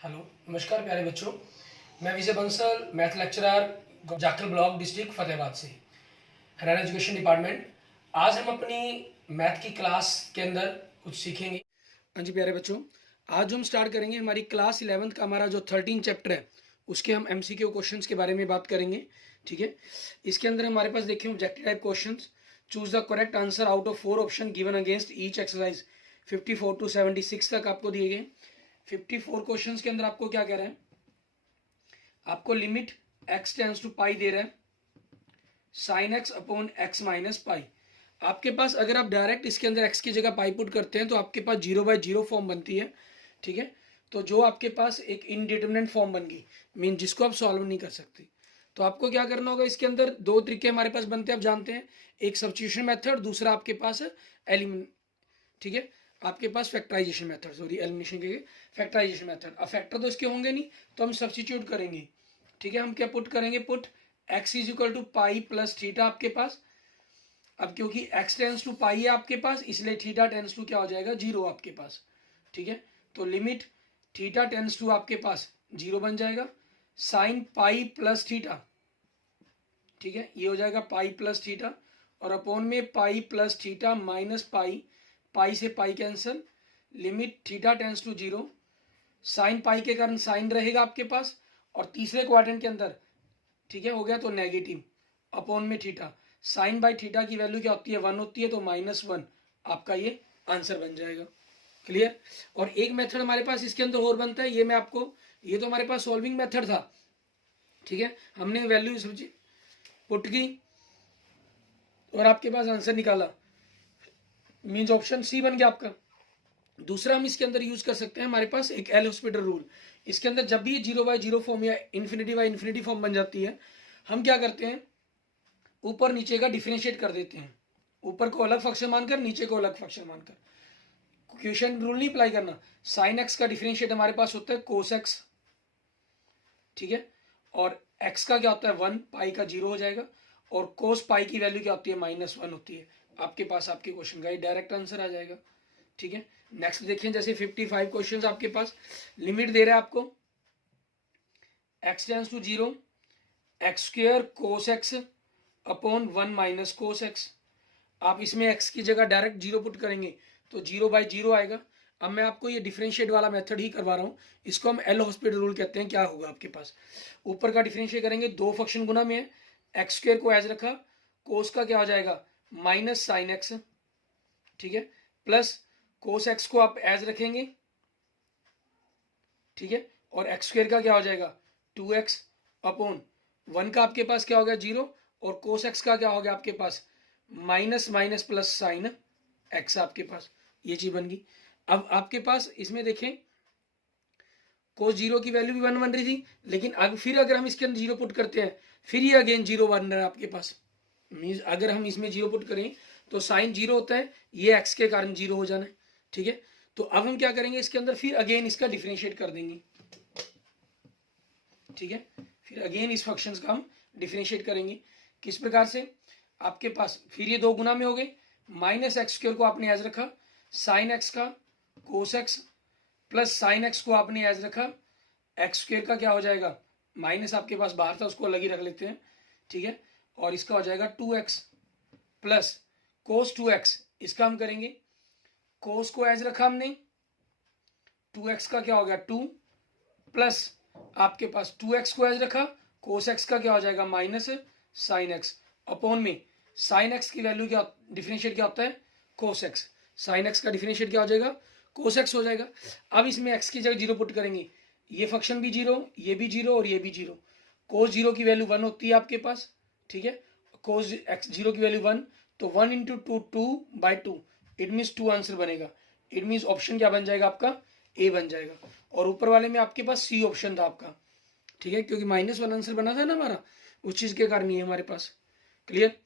Hello, नमस्कार प्यारे बच्चों। मैं Vijay Bansal, math lecturer, Jakhal block, district Fatehabad से, हरियाणा एजुकेशन डिपार्टमेंट। आज हम अपनी मैथ की क्लास के अंदर कुछ सीखेंगे। हाँ जी प्यारे बच्चों, आज जो हम स्टार्ट करेंगे हमारी क्लास 11th का हमारा जो 13 चैप्टर है उसके हम MCQ क्वेश्चंस के बारे में बात करेंगे। ठीक है, इसके अंदर हमारे पास देखिए objective type questions. Choose the correct answer out of 4 option given against each exercise. 54 to 76 तक आपको दिए गए। 54 क्वेश्चंस के अंदर आपको क्या कह रहा है, आपको लिमिट x टेंस टू पाई दे रहा है, sign x upon x minus pi. आपके पास अगर आप डायरेक्ट इसके अंदर x की जगह पाई पुट करते हैं तो आपके पास 0/0 फॉर्म बनती है। ठीक है, तो जो आपके पास एक इनडिटरमिनेंट फॉर्म बन गई, मीन जिसको आप सॉल्व नहीं कर सकते। तो आपको क्या करना होगा, इसके अंदर दो तरीके हमारे पास बनते हैं, आप जानते हैं। एक सब्स्टिट्यूशन मेथड, दूसरा आपके पास एलिमिनेशन। ठीक है, आपके पास फैक्टराइजेशन मेथड, सॉरी एलिमिनेशन के फैक्टराइजेशन मेथड। अब फैक्टर तो इसके होंगे नहीं तो हम सब्स्टिट्यूट करेंगे। ठीक है, हम क्या पुट करेंगे, put x is equal to pi plus theta आपके पास। अब क्योंकि x टेंस टू पाई है आपके पास, इसलिए थीटा टेंस टू क्या हो जाएगा, 0 आपके पास। ठीक है, तो लिमिट थीटा टेंस टू आपके पास 0 बन जाएगा, साइन पाई प्लस थीटा। ठीक है, ये हो जाएगा पाई प्लस थीटा, और अपॉन में pi plus theta minus pi, pi से pi cancel, limit theta tends to 0, sine pi के कारण साइन रहेगा आपके पास, और तीसरे क्वाड्रेंट के अंदर, ठीक है, हो गया तो नेगेटिव, अपॉन में थीटा। साइन बाई थीटा की वैल्यू क्या होती है, 1 होती है, तो -1 आपका ये आंसर बन जाएगा। क्लियर। और एक मेथड हमारे पास इसके अंदर और बनता है, ये मैं आपको, ये तो हमारे पास सॉल्विंग मेथड था। ठीक है, हमने वैल्यू सब्जी पुट की और आपके पास आंसर निकाला, मीन्स ऑप्शन सी बन गया आपका। दूसरा हम इसके अंदर यूज कर सकते हैं, हमारे पास एक एल हॉस्पिटल रूल। इसके अंदर जब भी 0/0 फॉर्म या इन्फिनिटी फॉर्म बन जाती है, हम क्या करते हैं, ऊपर नीचे का डिफरेंशिएट कर देते हैं। ऊपर को अलग फंक्शन मानकर, नीचे को अलग फंक्शन मानकर। क्वेश्चन रूल नहीं अप्लाई करना। साइन एक्स का डिफरेंशिएट हमारे पास होता है कोस एक्स। ठीक है, और एक्स का क्या होता है 1, पाई का 0 हो जाएगा, और कोस पाई की वैल्यू क्या होती है, -1 होती है। आपके पास आपके क्वेश्चन का डायरेक्ट आंसर आ जाएगा। ठीक है, नेक्स्ट देखें, जैसे 55 क्वेश्चंस आपके पास, लिमिट दे रहा है आपको x tends to 0, x² cos x upon 1 minus cos x. आप इसमें x की जगह डायरेक्ट 0 पुट करेंगे तो 0/0 आएगा। अब मैं आपको ये डिफरेंशिएट वाला मेथड ही करवा रहा हूँ, इसको हम एल हॉस्पिटल रूल कहते हैं। क्या होगा आपके पास, ऊपर का डिफरेंशिएट करेंगे, दो फंक्शन गुना में है, x² को एज रखा, कोस का क्या हो जाएगा माइनस साइन एक्स। ठीक है, प्लस कोस एक्स को आप एज रखेंगे। ठीक है, और x² का क्या हो जाएगा 2x अपॉन 1 का आपके पास क्या हो गया 0, और कोस एक्स का क्या हो गया आपके पास minus minus plus sine x आपके पास, ये चीज बन गई। अब आपके पास इसमें देखें, कोस 0 की वैल्यू भी 1 बन रही थी, लेकिन अब फिर अगर हम इसके अंदर 0 पुट करते हैं, फिर ये अगेन 0 बन रहा है आपके पास। मीन्स अगर हम इसमें 0 पुट करें तो साइन 0 होता है, ये x के कारण 0 हो जाना है। ठीक है, तो अब हम क्या करेंगे, इसके अंदर फिर अगेन इसका डिफरेंशिएट कर देंगे। ठीक है, फिर अगेन इस फंक्शंस का हम डिफरेंशिएट करेंगे। किस प्रकार से, आपके पास फिर ये दो गुना में हो गए, -x² को आपने एज रखा, साइन एक्स का cos x, plus sine x को आपने एज रखा, x² का क्या हो जाएगा माइनस, आपके पास बाहर था उसको अलग ही रख लेते हैं। ठीक है, और इसका हो जाएगा 2x प्लस कोस 2x, इसका हम करेंगे, कोस को एज रखा हमने, 2x का क्या हो गया 2, प्लस आपके पास 2x को एज रखा, कोस एक्स का क्या हो जाएगा माइनस साइन एक्स, अपॉन में साइन एक्स की वैल्यू क्या, डिफरेंशिएट क्या होता है कोस एक्स, साइन एक्स का डिफरेंशिएट क्या हो जाएगा कोस एक्स हो जाएगा। अब इसमें x की जगह 0 पुट करेंगे, ये फंक्शन भी 0, ये भी 0 और ये भी 0। कोस 0 की वैल्यू 1 होती है आपके पास। ठीक है, कोस x 0 की वैल्यू 1, तो 1 इंटू 2, 2/2, इट मीन्स 2 आंसर बनेगा। इट मीन्स ऑप्शन क्या बन जाएगा आपका, ए बन जाएगा। और ऊपर वाले में आपके पास सी ऑप्शन था आपका। ठीक है, क्योंकि -1 आंसर बना था ना हमारा, उस चीज के कारण ही है हमारे पास। क्लियर।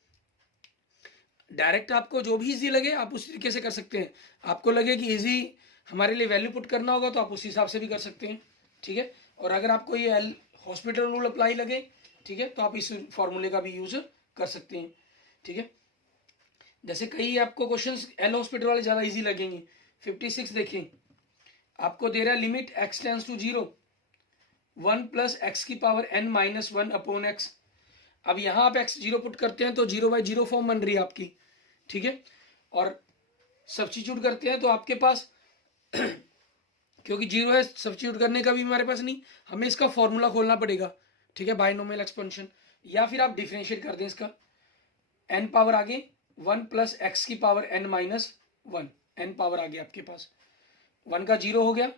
डायरेक्ट आपको जो भी इजी लगे आप उस तरीके से कर सकते हैं। आपको लगे कि इजी हमारे लिए वैल्यू पुट करना होगा तो आप उस हिसाब से भी कर सकते हैं। ठीक है, और अगर आपको ये एल हॉस्पिटल रूल अप्लाई लगे, ठीक है, तो आप इस फॉर्मूले का भी यूज कर सकते हैं। ठीक है, जैसे कई आपको क्वेश्चंस एल हॉस्पिटल वाले ज्यादा इजी लगेंगे। 56 देखें, आपको दे रहा है limit x tends to 0, 1 plus x की power n minus 1 upon x. अब यहाँ आप x 0 पुट करते हैं तो 0/0 फॉर्म बन रही है आपकी, ठीक है। और सब्स्टिट्यूट करते हैं तो आपके पास क्योंकि 0 है, सब्स्टिट्यूट करने का भी हमारे पास नहीं, हमें इसका फॉर्मूला खोलना पड़ेगा, ठीक है, बाइनोमियल एक्सपेंशन। या फिर आप डिफरेंशिएट कर दें इसका, n पावर आगे 1 प्लस एक्स की power n minus 1, n power आगे आपके पास 1 का 0 हो गया,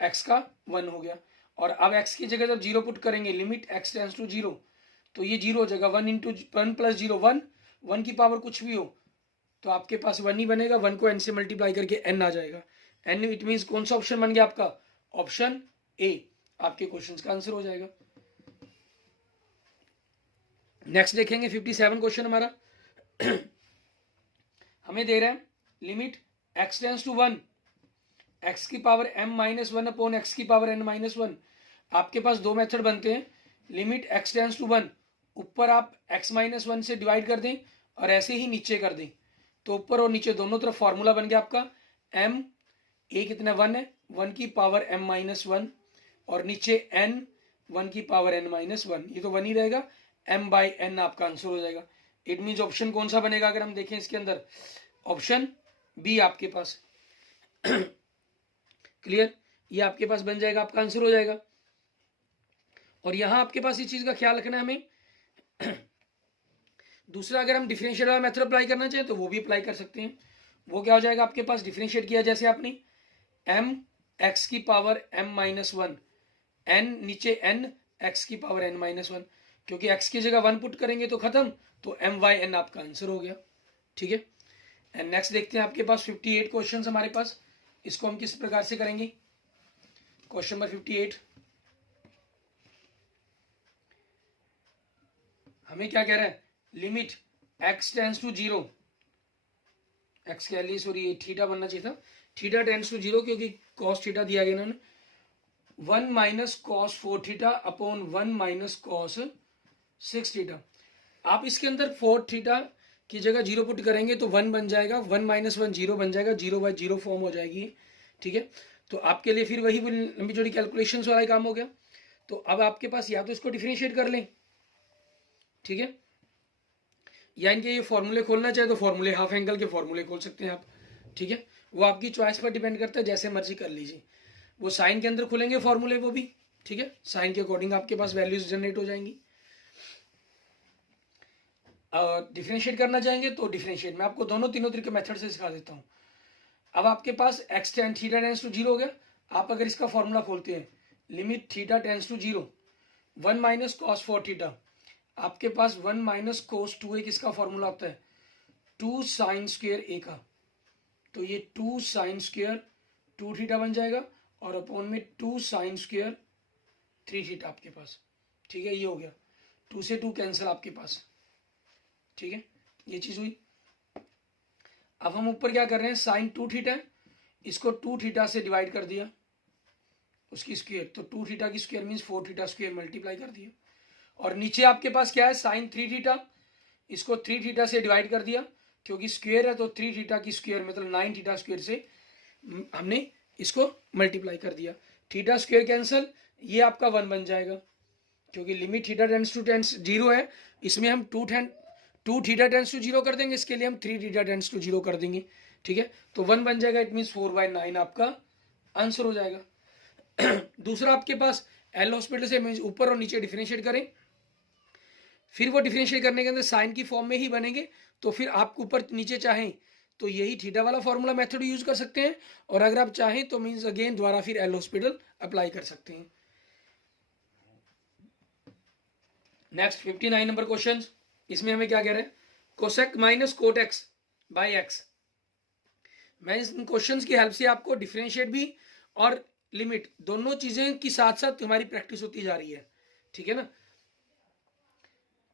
x का 1 हो गया। और अब x की जगह जब 0 पुट करेंगे, लिमिट x टेंड्स टू 0, तो ये 0 हो जाएगा। 1 इंटू 1 प्लस 0 1, 1 की पावर कुछ भी हो तो आपके पास 1 ही बनेगा, 1 को n से मल्टीप्लाई करके n आ जाएगा। n इट मीन्स कौन सा ऑप्शन बन गया आपका, ऑप्शन ए आपके क्वेश्चन का आंसर हो जाएगा। नेक्स्ट देखेंगे 57 क्वेश्चन हमारा। हमें दे रहा है limit x tends to 1, x की power m minus 1 upon x की पावर n माइनस 1। आपके पास दो मेथड बनते हैं, लिमिट x टेंड्स टू 1, ऊपर आप x माइनस 1 से डिवाइड कर दें और ऐसे ही नीचे कर दें, तो ऊपर और नीचे दोनों तरफ फॉर्मूला बन गया आपका m, a कितना 1 है, 1 की पावर m माइनस 1, और नीचे n 1 की पावर n माइनस 1, ये तो 1 ही रहेगा, m बाई n आपका आंसर हो जाएगा। इट मीन्स ऑप्शन कौन सा बनेगा अगर हम देखें इसके अंदर, ऑप्शन बी आपके पास। क्लियर, ये आपके पास बन जाएगा, आपका आंसर हो जाएगा। और यहां आपके पास इस चीज का ख्याल रखना है हमें। दूसरा, अगर हम डिफरेंशिएट वाला मेथड अप्लाई करना चाहें तो वो भी अप्लाई कर सकते हैं। वो क्या हो जाएगा आपके पास, डिफरेंशिएट किया जैसे आपने m x की पावर m माइनस 1, n नीचे n x की पावर n माइनस 1, क्योंकि x की जगह 1 पुट करेंगे तो खत्म, तो m बाई n आपका आंसर हो गया, ठीक है। एंड नेक्स्ट देखते हैं, आपके पास 58 क्वेश्चन हमारे पास, इसको हम किस प्रकार से करेंगे। क्वेश्चन नंबर 58 हमें क्या कह रहा है, limit x tends to 0, x के लिए सॉरी थीटा बनना चाहिए था, थीटा टेंस टू 0 क्योंकि cos थीटा दिया गया इन्होंने, 1 minus cos 4 theta upon 1 minus cos 6 theta. आप इसके अंदर 4 थीटा की जगह 0 पुट करेंगे तो 1 बन जाएगा, 1 माइनस 1 0 बन जाएगा, 0/0 फॉर्म हो जाएगी, ठीक है। तो आपके लिए फिर वही लंबी चौड़ी कैलकुलेशन वाला काम हो गया। तो अब आपके पास या तो इसको डिफरेंशिएट कर लें, ठीक है, या इनके ये फॉर्मूले खोलना चाहे तो फॉर्मूले, हाफ एंगल के फॉर्मूले खोल सकते हैं आप, ठीक है। वो आपकी चॉइस पर डिपेंड करता है, जैसे मर्जी कर लीजिए। वो साइन के अंदर खुलेंगे फॉर्मूले वो भी, ठीक है, साइन के अकॉर्डिंग आपके पास वैल्यूज जनरेट हो जाएंगी। डिफरेंशिएट करना चाहेंगे तो डिफरेंशिएट, मैं आपको दोनों तीनों तरीके मेथड से सिखा देता हूँ। अब आपके पास x tan theta tends to 0 हो गया। आप अगर इसका फॉर्मूला खोलते हैं, limit theta tends to 0, 1 minus cos 4 theta, आपके पास 1 माइनस cos 2a किसका फॉर्मूला होता है, 2 साइन स्क्वायर a का, तो ये 2 साइन स्क्वायर 2 थीटा बन जाएगा, और अपॉन में 2 साइन स्क्वायर 3 थीटा आपके पास, ठीक है। ये हो गया, 2 से 2 कैंसिल आपके पास, ठीक है, ये चीज हुई। अब हम ऊपर क्या कर रहे हैं, साइन 2 थीटा, इसको 2 थीटा से डिवाइड कर दिया उसकी स्क्वायर, तो 2 थीटा की square means 4 theta square multiply कर दिया। और नीचे आपके पास क्या है, साइन 3 थीटा, इसको 3 थीटा से डिवाइड कर दिया, क्योंकि स्क्वायर है तो 3 थीटा की स्क्वायर मतलब 9 थीटा स्क्वायर से हमने इसको मल्टीप्लाई कर दिया। थीटा स्क्वायर कैंसिल, ये आपका 1 बन जाएगा, क्योंकि लिमिट थीटा टेंस टू 0 है, इसमें हम 2 थीटा टेंस टू 0 कर देंगे, इसके लिए हम 3 थीटा टेंस टू 0 कर देंगे, ठीक है। तो 1 बन जाएगा, इट मीन्स 4/9 आपका आंसर हो जाएगा। दूसरा, आपके पास एल हॉस्पिटल से ऊपर और नीचे डिफरेंशिएट करें, फिर वो डिफरेंशिएट करने के अंदर साइन की फॉर्म में ही बनेंगे, तो फिर आप ऊपर नीचे चाहें तो यही थीटा वाला फॉर्मूला मेथड यूज कर सकते हैं, और अगर आप चाहें तो मीन्स अगेन दोबारा फिर एल हॉस्पिटल अप्लाई कर सकते हैं। नेक्स्ट 59 नंबर क्वेश्चन, इसमें हमें क्या कह रहे हैं, cosec minus cot x by x. मैं इन क्वेश्चंस की हेल्प से आपको डिफरेंशिएट भी और लिमिट दोनों चीजें की साथ साथ हमारी प्रैक्टिस होती जा रही है, ठीक है ना,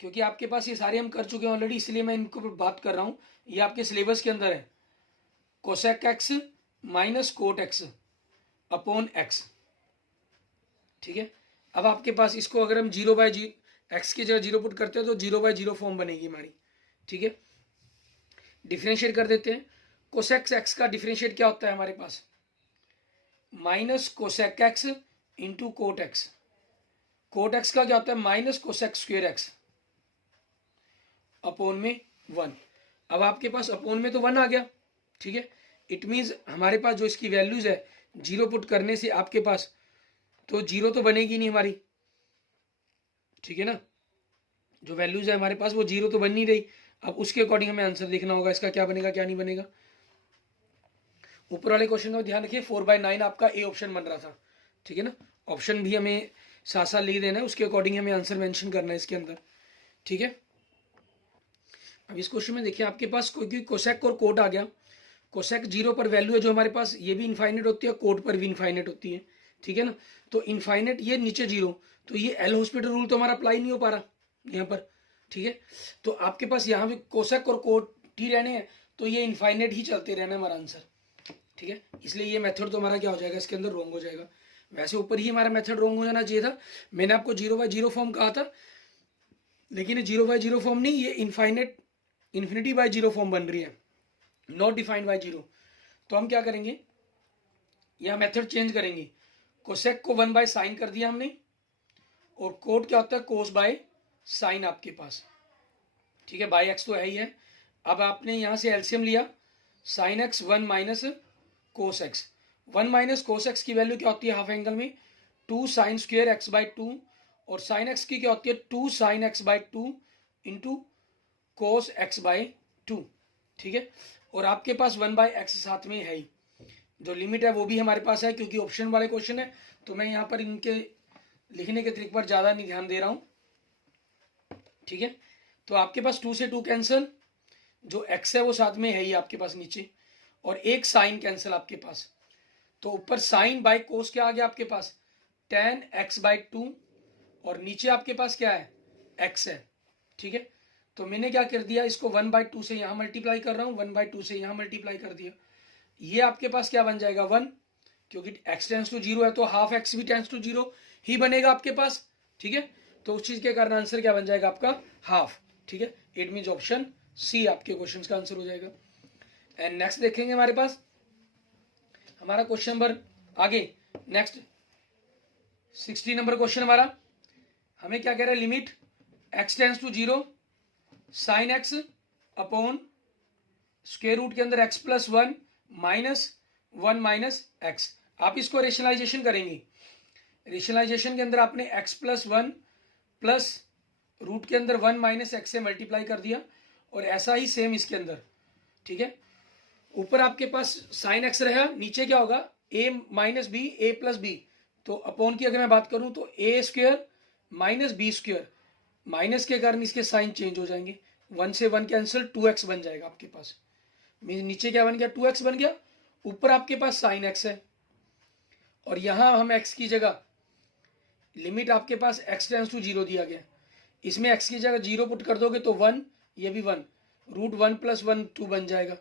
क्योंकि आपके पास ये सारे हम कर चुके हैं ऑलरेडी, इसलिए मैं इनको बात कर रहा हूं। ये आपके सिलेबस के अंदर है, cosec x minus cot x upon x, ठीक है। अब आपके पास इसको अगर हम 0/0 एक्स की जगह 0 पुट करते हैं तो 0/0 फॉर्म बनेगी हमारी, ठीक है। डिफरेंशिएट कर देते हैं, कोसेक एक्स का डिफरेंशिएट क्या होता है हमारे पास, minus cosec x into cot x, cot x का क्या होता है minus cosec square x upon में 1। अब आपके पास अपॉन में तो 1 आ गया, ठीक है। इट मीन्स हमारे पास जो इसकी वैल्यूज है 0 पुट करने से आपके पास तो 0 तो बनेगी नहीं हमारी, ठीक है ना। जो वैल्यूज है हमारे पास वो 0 तो बन नहीं रही। अब उसके अकॉर्डिंग हमें आंसर देखना होगा इसका क्या बनेगा क्या नहीं बनेगा। ऊपर वाले क्वेश्चन का ध्यान रखिए 4/9 आपका ए ऑप्शन बन रहा था, ठीक है ना। ऑप्शन भी हमें साथ साथ लिख देना है, उसके अकॉर्डिंग हमें आंसर मेंशन करना है इसके अंदर, ठीक है। अब इस क्वेश्चन में देखिए आपके पास कोई कोसेक और कोट आ गया। कोसेक 0 पर वैल्यू है जो हमारे पास ये भी इनफाइनेट होती है, कोट पर भी इनफाइनेट होती है, ठीक है ना। तो इनफाइनेट ये नीचे 0, तो ये एल हॉस्पिटल रूल तो हमारा अप्लाई नहीं हो पा रहा यहाँ पर, ठीक है। तो आपके पास यहाँ भी कोसेक और कोट ही रहने हैं, तो ये इनफाइनेट ही चलते रहना हमारा आंसर, ठीक है। इसलिए ये मेथड तो हमारा क्या हो जाएगा इसके अंदर रॉन्ग हो जाएगा। वैसे ऊपर ही हमारा मेथड रॉन्ग हो जाना चाहिए था। मैंने आपको 0/0 फॉर्म कहा था, लेकिन ये 0/0 फॉर्म नहीं, ये इन्फिनिटी बाय 0 फॉर्म बन रही है, नॉट डिफाइंड बाय 0। तो हम क्या करेंगे, यह मेथड चेंज करेंगे। कोसेक को 1/sin कर दिया हमने, और कोट क्या होता है कोस बाय साइन आपके पास, ठीक है। बाय एक्स तो है ही है। अब आपने यहां से एलसीएम लिया, sine x 1 minus cos x. 1 minus cos x की वैल्यू क्या होती है हाफ एंगल में 2 साइन स्क्वेयर एक्स बाई 2, और साइन एक्स की क्या होती है 2 sine x by 2 into cos x by 2, ठीक है। और आपके पास 1/x साथ में है ही, जो लिमिट है वो भी हमारे पास है, क्योंकि ऑप्शन वाले क्वेश्चन है तो मैं यहाँ पर इनके लिखने के तरीके पर ज़्यादा नहीं ध्यान दे रहा हूँ, ठीक है। तो आपके पास 2 से 2 कैंसिल, जो x है वो साथ में है ही आपके पास नीचे, और एक साइन कैंसिल आपके पास। तो ऊपर साइन बाई कोस क्या आ गया आपके पास tan x/2, और नीचे आपके पास क्या है x है, ठीक है। तो मैंने क्या कर दिया, इसको 1/2 से यहाँ मल्टीप्लाई कर रहा हूँ, 1/2 से यहाँ मल्टीप्लाई कर दिया। ये आपके पास क्या बन जाएगा 1, क्योंकि x टेंस टू 0 है तो हाफ x भी टेंस टू 0 ही बनेगा आपके पास, ठीक है। तो उस चीज के कारण आंसर क्या बन जाएगा आपका हाफ, ठीक है। इट मीन्स ऑप्शन सी आपके क्वेश्चन का आंसर हो जाएगा। एंड नेक्स्ट देखेंगे हमारे पास हमारा क्वेश्चन नंबर आगे नेक्स्ट 60 नंबर क्वेश्चन हमारा। हमें क्या कह रहा है, limit x tends to 0 sine x upon square root के अंदर x+1 माइनस 1 माइनस एक्स। आप इसको रेशनलाइजेशन करेंगे, रेशनलाइजेशन के अंदर आपने x+1 प्लस रूट के अंदर 1 माइनस एक्स से मल्टीप्लाई कर दिया, और ऐसा ही सेम इसके अंदर, ठीक है। ऊपर आपके पास साइन एक्स रहा, नीचे क्या होगा a minus B a plus B. तो अपॉन की अगर मैं बात करूं तो a square minus B square, minus के कारण इसके साइन चेंज हो जाएंगे, 1 से 1 कैंसिल 2x बन जाएगा आपके पास। नीचे क्या बन गया 2x बन गया, ऊपर आपके पास साइन x है, और यहां हम x की जगह लिमिट आपके पास x टेंस टू 0 दिया गया, इसमें x की जगह 0 पुट कर दोगे तो 1, ये भी 1, रूट 1 + 1 2 बन जाएगा,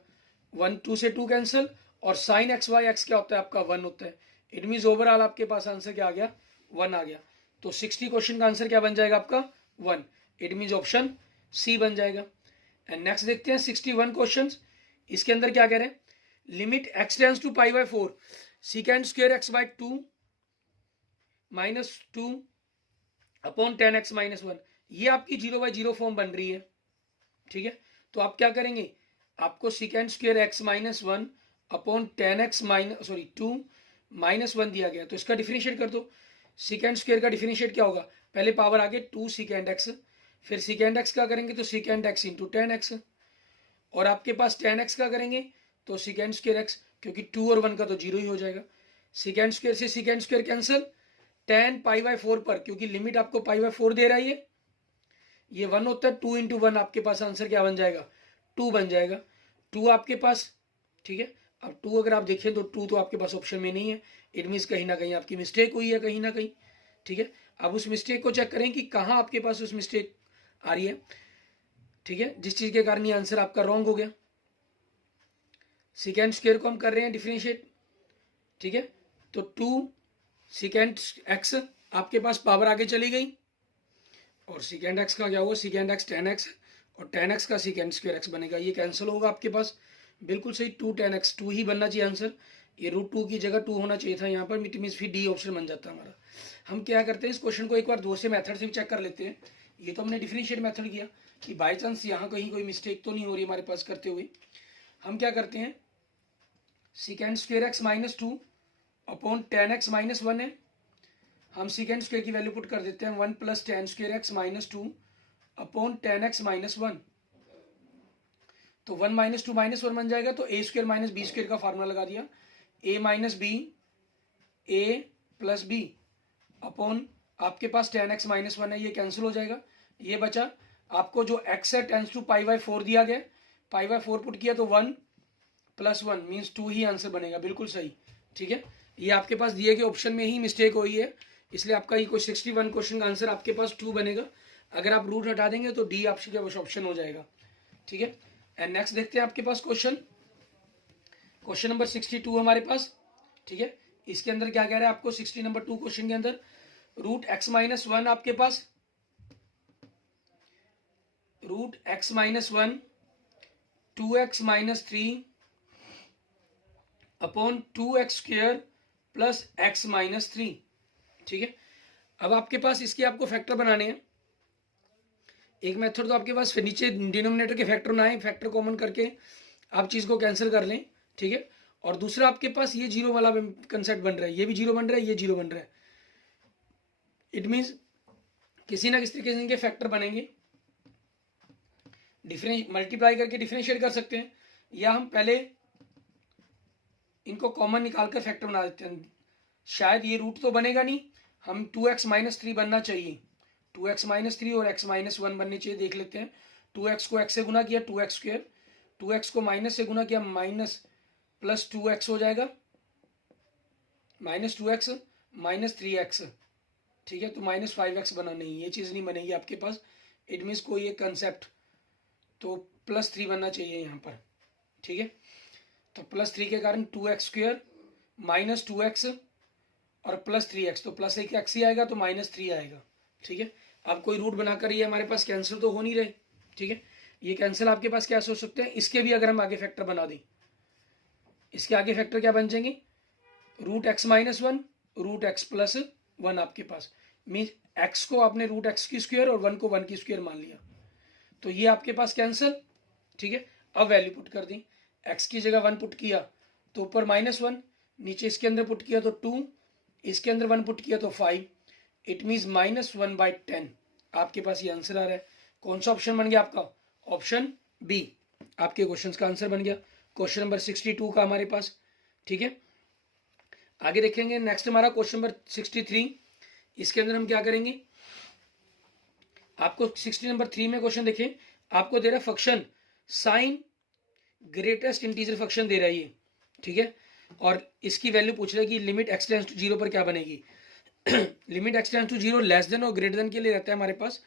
1 2 से 2 कैंसिल, और साइन एक्स बाई एक्स क्या होता है आपका 1 होता है। इट मीन्स ओवरऑल आपके पास आंसर क्या आ गया 1 आ गया। तो 60 क्वेश्चन का आंसर क्या बन जाएगा आपका 1। इट मीन्स ऑप्शन सी बन जाएगा। एंड नेक्स्ट देखते हैं 61 क्वेश्चन। इसके अंदर क्या कह रहे हैं, limit x tends to π/4 secant square x/2 -2 upon 10x - 1। ये आपकी 0/0 फॉर्म बन रही है, ठीक है। तो आप क्या करेंगे, आपको secant square x - 1 upon 10x - 2 -1 दिया गया, तो इसका डिफरेंशिएट कर दो। सीकेंड स्क्वायर का डिफरेंशिएट क्या होगा, पहले पावर आगे 2 सीकेंड x, फिर सीकेंड x का करेंगे तो सीकेंड x इंटू 10x, और आपके पास 10x का करेंगे तो सीकेंड स्क्वायर x, क्योंकि 2 और 1 का तो 0 ही हो जाएगा। सीकेंड स्क्वायर से सीकेंड स्क्वायर कैंसिल, 10 π/4 पर, क्योंकि लिमिट आपको π/4 दे रहा है, ये 1 होता है, 2 इंटू 1 आपके पास आंसर क्या बन जाएगा 2 बन जाएगा, 2 आपके पास, ठीक है। अब 2 अगर आप देखें तो 2 तो आपके पास ऑप्शन में नहीं है, इट मीन्स कहीं ना कहीं आपकी मिस्टेक हुई है कहीं ना कहीं, ठीक है। अब उस मिस्टेक को चेक करें कि कहाँ आपके पास उस मिस्टेक आ रही है, ठीक है, जिस चीज के कारण ये आंसर आपका रॉन्ग हो गया। सीकेंड स्क्वायर को हम कर रहे हैं डिफरेंशिएट, ठीक है। तो 2 सीकेंड एक्स आपके पास पावर आगे चली गई, और सीकेंड एक्स का क्या होगा, सीकेंड एक्स 10x, और 10x का सीकेंड स्क्वायर एक्स बनेगा, ये कैंसिल होगा आपके पास, बिल्कुल सही 2 10x 2 ही बनना चाहिए आंसर। ये √2 की जगह 2 होना चाहिए था यहाँ पर, इट मीन्स फिर डी ऑप्शन बन जाता हमारा। हम क्या करते हैं, इस क्वेश्चन को एक बार दूसरे मेथड से भी चेक कर लेते हैं। ये तो हमने डिफरेंशिएट मेथड किया कि बाई चांस यहाँ कहीं कोई मिस्टेक तो नहीं हो रही हमारे पास करते हुए। हम क्या करते हैं, second square x minus 2 upon ten x minus 1 है। हम सेकेंड स्क्वायर की वैल्यू पुट कर देते हैं 1 plus ten square x minus 2 upon ten x minus 1। तो 1 माइनस 2 माइनस 1 बन जाएगा, तो ए स्क्वायर माइनस बी स्क्वायर का फार्मूला लगा दिया, ए माइनस बी ए प्लस बी अपॉन आपके पास टेन एक्स माइनस 1 है, ये कैंसिल हो जाएगा। ये बचा आपको जो एक्स है टेंस टू पाई बाय 4 दिया गया, पाई बाय 4 पुट किया तो 1 प्लस 1 मीन्स 2 ही आंसर बनेगा, बिल्कुल सही। ठीक है, ये आपके पास दिए गए ऑप्शन में ही मिस्टेक हुई है, इसलिए आपका ये 61 क्वेश्चन का आंसर आपके पास 2 बनेगा। अगर आप रूट हटा देंगे तो डी आपके पास ऑप्शन हो जाएगा। ठीक है, एंड नेक्स्ट देखते हैं आपके पास क्वेश्चन नंबर 62 हमारे पास। ठीक है, इसके अंदर क्या कह रहा है आपको 60 नंबर 2 क्वेश्चन के अंदर, रूट एक्स माइनस 1 आपके पास, root x minus 1 2x minus 3 upon 2x square plus x minus 3। ठीक है, अब आपके पास इसके आपको फैक्टर बनाने हैं। एक मेथड तो आपके पास नीचे डिनोमिनेटर के फैक्टर बनाए, फैक्टर कॉमन करके आप चीज़ को कैंसिल कर लें। ठीक है, और दूसरा आपके पास ये जीरो वाला कंसेप्ट बन रहा है, ये भी जीरो बन रहा है, ये जीरो बन रहा है। इट मीन्स किसी ना किसी तरीके से इनके फैक्टर बनेंगे, मल्टीप्लाई करके डिफरेंशिएट कर सकते हैं, या हम पहले इनको कॉमन निकालकर फैक्टर बना देते हैं। शायद ये रूट तो बनेगा नहीं, हम 2x माइनस 3 बनना चाहिए, 2x माइनस 3 और x माइनस 1 बनने चाहिए। देख लेते हैं, 2x को x से गुना किया 2x स्क्वायर, 2x को माइनस से गुना किया माइनस प्लस 2x हो जाएगा, माइनस 2x माइनस 3x। ठीक है, तो माइनस 5x बना, नहीं ये चीज़ नहीं बनेगी आपके पास। इट मीन्स कोई एक कंसेप्ट तो प्लस 3 बनना चाहिए यहाँ पर। ठीक है, तो प्लस 3 के कारण 2x स्क्वायर माइनस 2x और प्लस 3x, तो प्लस एक एक्स ही आएगा तो माइनस 3 आएगा। ठीक है, अब कोई रूट बनाकर ये हमारे पास कैंसिल तो हो नहीं रहे। ठीक है, ये कैंसिल आपके पास क्या सोच सकते हैं, इसके भी अगर हम आगे फैक्टर बना दें, इसके आगे फैक्टर क्या बन जाएंगे, root x minus 1 root x plus 1 आपके पास, मीन्स एक्स को आपने रूट एक्स की स्क्वायर और 1 को 1 की स्क्वायर मान लिया, तो ये आपके पास कैंसिल। ठीक है, अब वैल्यू पुट कर दी, एक्स की जगह 1 पुट किया तो ऊपर -1, नीचे इसके अंदर पुट किया तो 2, इसके अंदर 1 पुट किया तो 5, इट मीन्स -1/10 आपके पास ये आंसर आ रहा है। कौन सा ऑप्शन बन गया आपका, ऑप्शन बी आपके क्वेश्चन का आंसर बन गया, क्वेश्चन नंबर 62 का हमारे पास। ठीक है, आगे देखेंगे नेक्स्ट हमारा क्वेश्चन नंबर 63। इसके अंदर हम क्या करेंगे, आपको 60 नंबर 3 में क्वेश्चन देखें, आपको दे रहा है function sine greatest integer function दे रहा है ये। ठीक है, और इसकी वैल्यू पूछ रहा है कि लिमिट एक्स टेंड्स टू 0 पर क्या बनेगी। Limit x tends to 0 less than और ग्रेटर देन के लिए रहता है हमारे पास।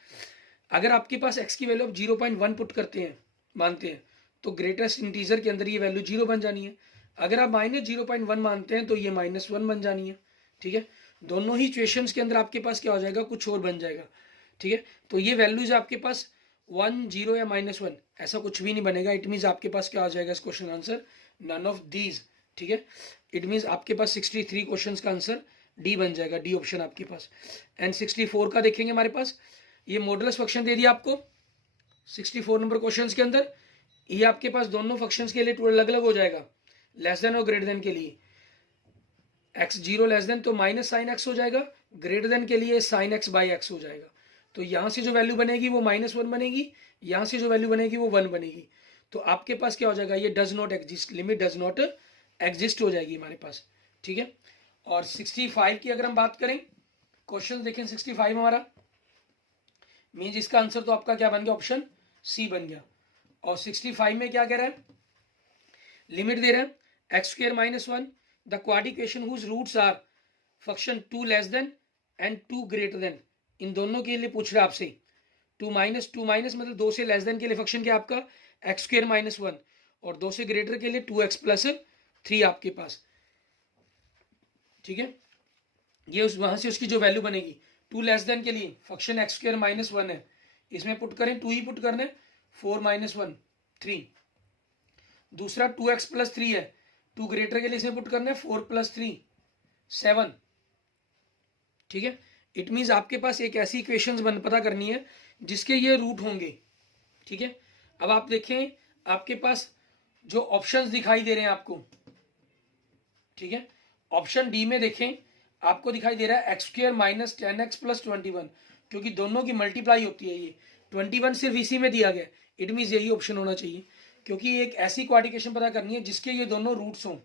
अगर आपके पास एक्स की वैल्यू आप 0.1 पुट करते हैं, मानते हैं, तो ग्रेटेस्ट इंटीजर के अंदर ये वैल्यू 0 बन जानी है। अगर आप -0.1 मानते हैं तो ये -1 बन जानी है। ठीक है, दोनों ही इक्वेशंस के अंदर आपके पास क्या हो जाएगा, कुछ और बन जाएगा। ठीक है, तो ये वैल्यूज आपके पास 1 0 या -1 ऐसा कुछ भी नहीं बनेगा। इट मीन्स आपके पास क्या आ जाएगा इस क्वेश्चन का आंसर, नन ऑफ दीज। ठीक है, इट मीन्स आपके पास 63 क्वेश्चन का आंसर डी बन जाएगा, डी ऑप्शन आपके पास। एंड 64 का देखेंगे हमारे पास, ये मॉडुलस फंक्शन दे दिया आपको 64 नंबर क्वेश्चन के अंदर। ये आपके पास दोनों फंक्शंस के लिए अलग अलग हो जाएगा, लेस देन और ग्रेटर देन के लिए x 0 लेस देन तो माइनस साइन एक्स हो जाएगा, ग्रेटर देन के लिए साइन एक्स बाई एक्स हो जाएगा। तो यहाँ से जो वैल्यू बनेगी वो -1 बनेगी, यहाँ से जो वैल्यू बनेगी वो 1 बनेगी। तो आपके पास क्या हो जाएगा, ये does not exist, limit does not exist हो जाएगी हमारे पास। ठीक है, और 65 की अगर हम बात करें, क्वेश्चन देखें 65 हमारा मीन्स इसका आंसर तो आपका क्या बन गया, ऑप्शन सी बन गया। और 65 में क्या कह रहा है, लिमिट दे रहा है x square -1 the quadratic equation whose roots are function 2 less than and 2 greater than, इन दोनों के लिए पूछ रहा है आपसे। 2 माइनस मतलब 2 से लेस देन के लिए फंक्शन क्या आपका एक्स स्क्वायर -1, और 2 से ग्रेटर के लिए 2x प्लस 3 आपके पास। ठीक है, ये उस वहां से उसकी जो वैल्यू बनेगी 2 लेस देन के लिए फंक्शन एक्स स्क्वायर -1 है, इसमें पुट करें 2 ही पुट करने, 4 - 1 3। दूसरा 2x प्लस 3 है, 2 ग्रेटर के लिए इसमें पुट करना है 4 + 3 7, ठीक है। इट मीन्स आपके पास एक ऐसी इक्वेशंस पता करनी है जिसके ये रूट होंगे, ठीक है। अब आप देखें आपके पास जो ऑप्शंस दिखाई दे रहे हैं आपको, ठीक है, ऑप्शन डी में देखें आपको दिखाई दे रहा है x² - 10x + 21, क्योंकि दोनों की मल्टीप्लाई होती है। ये 21 सिर्फ इसी में दिया गया, इट मीन्स यही ऑप्शन होना चाहिए, क्योंकि एक ऐसी क्वाड्रिकेशन पता करनी है जिसके ये दोनों रूट्स हों,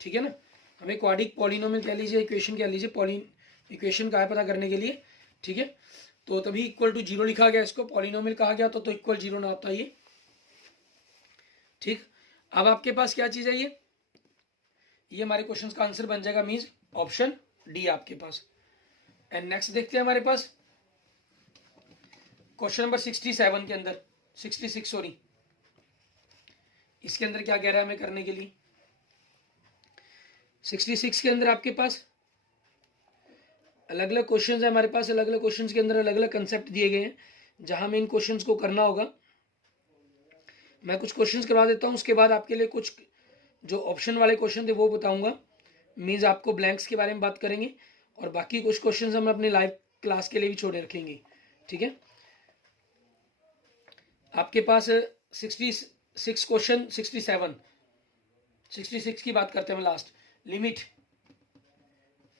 ठीक है ना। हमें क्वाड्रिक पॉलिनोमियल कह लीजिए, इक्वेशन कह लीजिए, इक्वेशन का है पता करने के लिए, ठीक है। तो तभी = 0 लिखा गया, इसको पॉलिनोमियल कहा गया तो इक्वल 0 ना होता ये, ठीक। अब आपके पास क्या चीज है, ये हमारे क्वेश्चन का आंसर बन जाएगा, मीन्स ऑप्शन डी आपके पास। एंड नेक्स्ट देखते हैं हमारे पास क्वेश्चन नंबर 67 के अंदर 66 सॉरी, इसके अंदर क्या कह रहा है हमें करने के लिए। 66 के अंदर आपके पास अलग अलग क्वेश्चंस है हमारे पास, अलग अलग क्वेश्चंस के अंदर अलग अलग कंसेप्ट दिए गए हैं जहां हमें इन क्वेश्चंस को करना होगा। मैं कुछ क्वेश्चंस करवा देता हूं, उसके बाद आपके लिए कुछ जो ऑप्शन वाले क्वेश्चन थे वो बताऊंगा, मीन्स आपको ब्लैंक्स के बारे में बात करेंगे, और बाकी कुछ क्वेश्चंस हम अपने लाइव क्लास के लिए भी छोड़े रखेंगे, ठीक है। आपके पास 66 क्वेश्चन, 66 की बात करते हैं हम last. Limit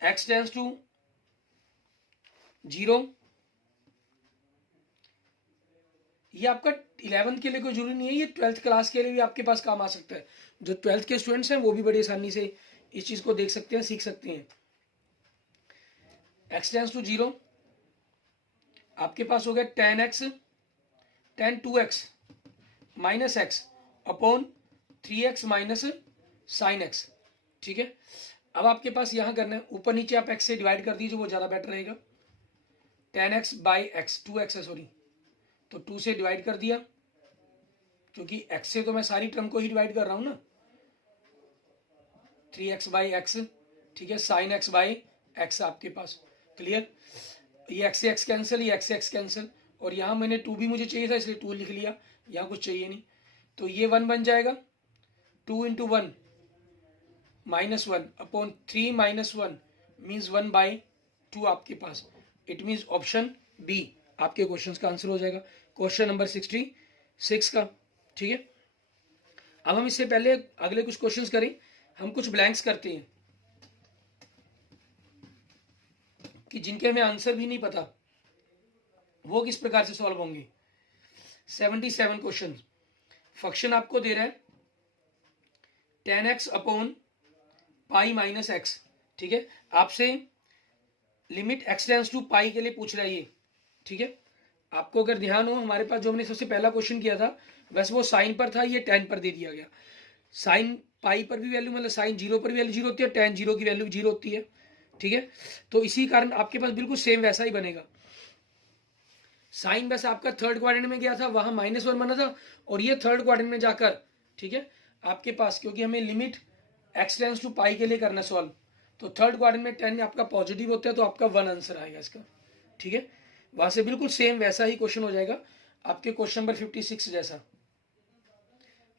x tends to 0, ये आपका 11th के लिए कोई जरूरी नहीं है, ये 12th क्लास के लिए भी आपके पास काम आ सकता है। जो 12th के स्टूडेंट्स हैं वो भी बड़ी आसानी से इस चीज को देख सकते हैं, सीख सकते हैं। x टेंड्स टू 0 आपके पास हो गया 10x tan 2x - x upon 3x - sin x, ठीक है। अब आपके पास यहां करना है, ऊपर नीचे आप x से डिवाइड कर दीजिए, वो ज्यादा बेटर रहेगा। 10x बाई x, 2x है सॉरी, तो 2 से डिवाइड कर दिया, क्योंकि x से तो मैं सारी टर्म को ही डिवाइड कर रहा हूं ना। 3x बाई x, ठीक है, sin x बाई x आपके पास, क्लियर। ये x से x कैंसिल, ये x से x कैंसिल, और यहां मैंने 2 भी मुझे चाहिए था इसलिए 2 लिख लिया, यहां कुछ चाहिए नहीं, तो ये 1 बन जाएगा। 2 × 1 -1 अपॉन 3 - 1 मीन्स 1/2 आपके पास। इट मीन्स ऑप्शन बी आपके क्वेश्चन का आंसर हो जाएगा, क्वेश्चन नंबर 66 का, ठीक है। अब हम इससे पहले अगले कुछ क्वेश्चंस करें, हम कुछ ब्लैंक्स करते हैं कि जिनके हमें आंसर भी नहीं पता वो किस प्रकार से सॉल्व होंगे। 77 क्वेश्चन, फंक्शन आपको दे रहा है 10x upon pi minus x, ठीक है। आपसे लिमिट x टेंड्स टू पाई के लिए पूछ रहा है ये, ठीक है। आपको अगर ध्यान हो, हमारे पास जो हमने सबसे पहला क्वेश्चन किया था वैसे वो साइन पर था, ये 10 पर दे दिया गया। साइन पाई पर भी वैल्यू, मतलब साइन 0 पर भी वैल्यू 0 होती है, tan 0 की वैल्यू 0 होती है, ठीक है। तो इसी कारण आपके पास बिल्कुल सेम वैसा ही बनेगा। साइन वैसे आपका थर्ड क्वाड्रेंट में गया था, वहां -1 बना था, और ये थर्ड क्वाड्रेंट में जाकर, ठीक है, आपके पास क्योंकि हमें लिमिट x टेंड्स टू पाई के लिए करना सॉल्व, तो थर्ड क्वाड्रेंट में 10 आपका पॉजिटिव होता है, तो आपका 1 आंसर आएगा इसका, ठीक है। वहां से बिल्कुल सेम वैसा ही क्वेश्चन हो जाएगा आपके क्वेश्चन नंबर 56 जैसा।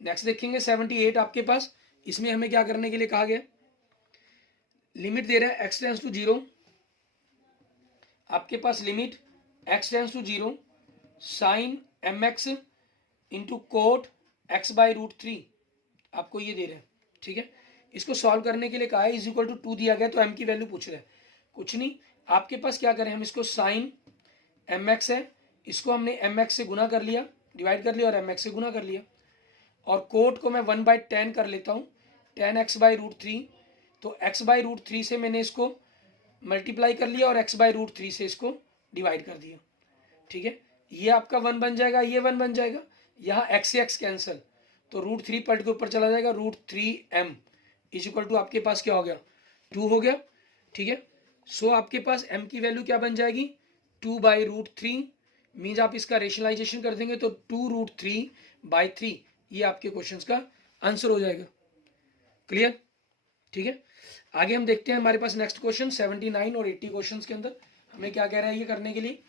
नेक्स्ट देखेंगे 78 आपके पास, इसमें हमें क्या करने के लिए कहा गया, लिमिट दे रहा है x टेंड्स टू 0, आपके पास limit x tends to 0 sine mx into cot x/√3 आपको ये दे रहे हैं, ठीक है। इसको सॉल्व करने के लिए कहा है =2 दिया गया, तो m की वैल्यू पूछ रहे हैं, कुछ नहीं, आपके पास क्या करें, हम इसको साइन mx है, इसको हमने mx से गुना कर लिया, डिवाइड कर लिया, और mx से गुना कर लिया, और कोट को मैं 1/10 कर लेता हूँ, 10 x/√3, तो x/√3 से मैंने इसको मल्टीप्लाई कर लिया और x/√3 से इसको डिवाइड कर दिया, ठीक है। ये आपका 1 बन जाएगा, ये 1 बन जाएगा, यहाँ x से x कैंसिल, तो √3 पलट के ऊपर चला जाएगा, √3m = आपके पास क्या हो गया, 2 हो गया, ठीक है। सो आपके पास m की वैल्यू क्या बन जाएगी, 2/√3, मीन्स आप इसका रेशनलाइजेशन कर देंगे तो 2√3/3, ये आपके क्वेश्चन का आंसर हो जाएगा, क्लियर, ठीक है। आगे हम देखते हैं हमारे पास नेक्स्ट क्वेश्चन 79 और 80 क्वेश्चन के अंदर हमें क्या कह रहा है ये करने के लिए।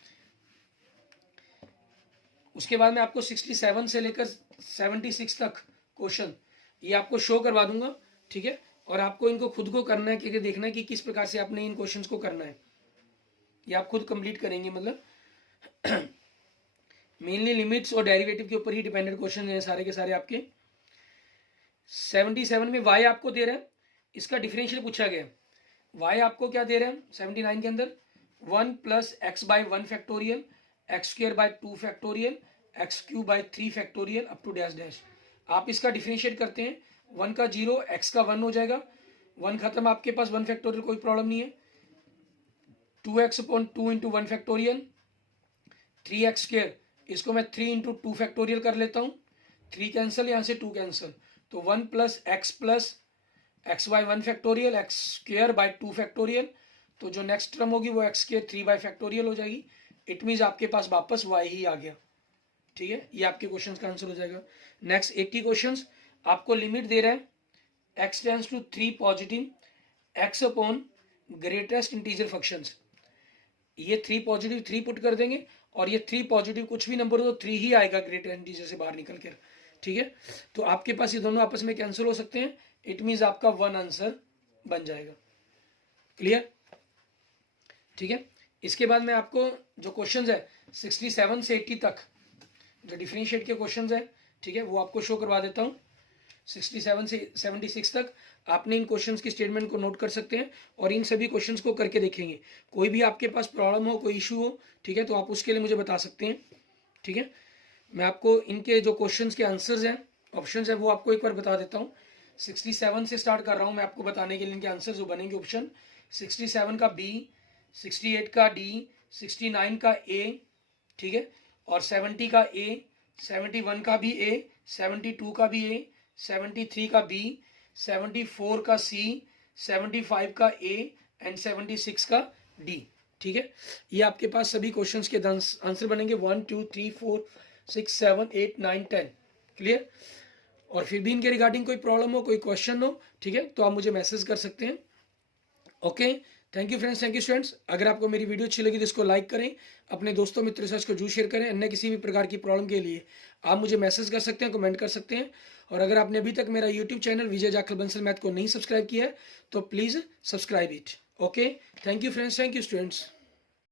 उसके बाद में आपको 67 से लेकर 76 तक क्वेश्चन ये आपको शो करवा दूंगा, ठीक है। और आपको इनको खुद को करना है, क्योंकि देखना है कि किस प्रकार से आपने इन क्वेश्चंस को करना है। ये आप खुद कंप्लीट करेंगे, मतलब मेनली लिमिट्स और डेरिवेटिव के ऊपर ही डिपेंडेंट क्वेश्चन हैं सारे के सारे आपके। 77 में y आपको दे रहा है, इसका डिफरेंशियल पूछा गया। y आपको क्या दे रहे हैं 79 के अंदर, 1 plus x by 1 factorial, x square by 2 factorial, x cube by 3 factorial up to dash dash. आप इसका डिफरेंशिएट करते हैं, 1 का 0, x का 1 हो जाएगा, 1 खत्म, आपके पास 1 फैक्टोरियल, कोई प्रॉब्लम नहीं है। 2x upon 2 into 1 factorial, 3x square, इसको मैं 3 इंटू 2 फैक्टोरियल कर लेता हूँ, 3 कैंसिल, यहाँ से 2 कैंसिल, तो 1 plus x by 1 factorial, x square by 2 factorial, तो जो नेक्स्ट टर्म होगी वो एक्स स्क्र 3 बाई फैक्टोरियल हो जाएगी। इट मीन्स आपके पास वापस y ही आ गया, ठीक है। ये आपके क्वेश्चन का आंसर हो जाएगा। नेक्स्ट 80 क्वेश्चन, आपको लिमिट दे रहा है x tends to 3 positive, x upon greatest integer functions. ये 3 पॉजिटिव 3 पुट कर देंगे, और ये 3 पॉजिटिव कुछ भी नंबर हो तो 3 ही आएगा ग्रेटर इंटीजर से बाहर निकल कर, ठीक है। तो आपके पास ये दोनों आपस में कैंसिल हो सकते हैं, इट मीन्स आपका 1 आंसर बन जाएगा। क्लियर, ठीक है। इसके बाद मैं आपको जो क्वेश्चंस है 67 से 80 तक जो डिफरेंशिएट के क्वेश्चंस है, ठीक है, वो आपको शो करवा देता हूँ। 67 से 76 तक आपने इन क्वेश्चंस की स्टेटमेंट को नोट कर सकते हैं और इन सभी क्वेश्चंस को करके देखेंगे। कोई भी आपके पास प्रॉब्लम हो, कोई इशू हो, ठीक है, तो आप उसके लिए मुझे बता सकते हैं, ठीक है। मैं आपको इनके जो क्वेश्चंस के आंसर्स हैं, ऑप्शंस हैं, वो आपको एक बार बता देता हूँ। 67 से स्टार्ट कर रहा हूँ मैं आपको बताने के लिए इनके आंसर जो बनेंगे ऑप्शन। 67 का बी, 68 का डी, 69 का ए, ठीक है, और 70 का ए, 71 का भी ए, 72 का भी ए, 73 का बी, 74 का सी, 75 का ए एंड 76 का डी, ठीक है। ये आपके पास सभी क्वेश्चंस के आंसर बनेंगे 1 2 3 4 6 7 8 9 10। क्लियर। और फिर भी इनके रिगार्डिंग कोई प्रॉब्लम हो, कोई क्वेश्चन हो, ठीक है, तो आप मुझे मैसेज कर सकते हैं। Okay, thank you friends, thank you students. अगर आपको मेरी वीडियो अच्छी लगी तो इसको लाइक करें, अपने दोस्तों मित्रों के साथ इसको जरूर शेयर करें। अन्य किसी भी प्रकार की प्रॉब्लम के लिए आप मुझे मैसेज कर सकते हैं, कमेंट कर सकते हैं। और अगर आपने अभी तक मेरा यूट्यूब चैनल विजय जाखल बंसल मैथ को नहीं सब्सक्राइब किया है तो please subscribe it. Okay, thank you friends, thank you students.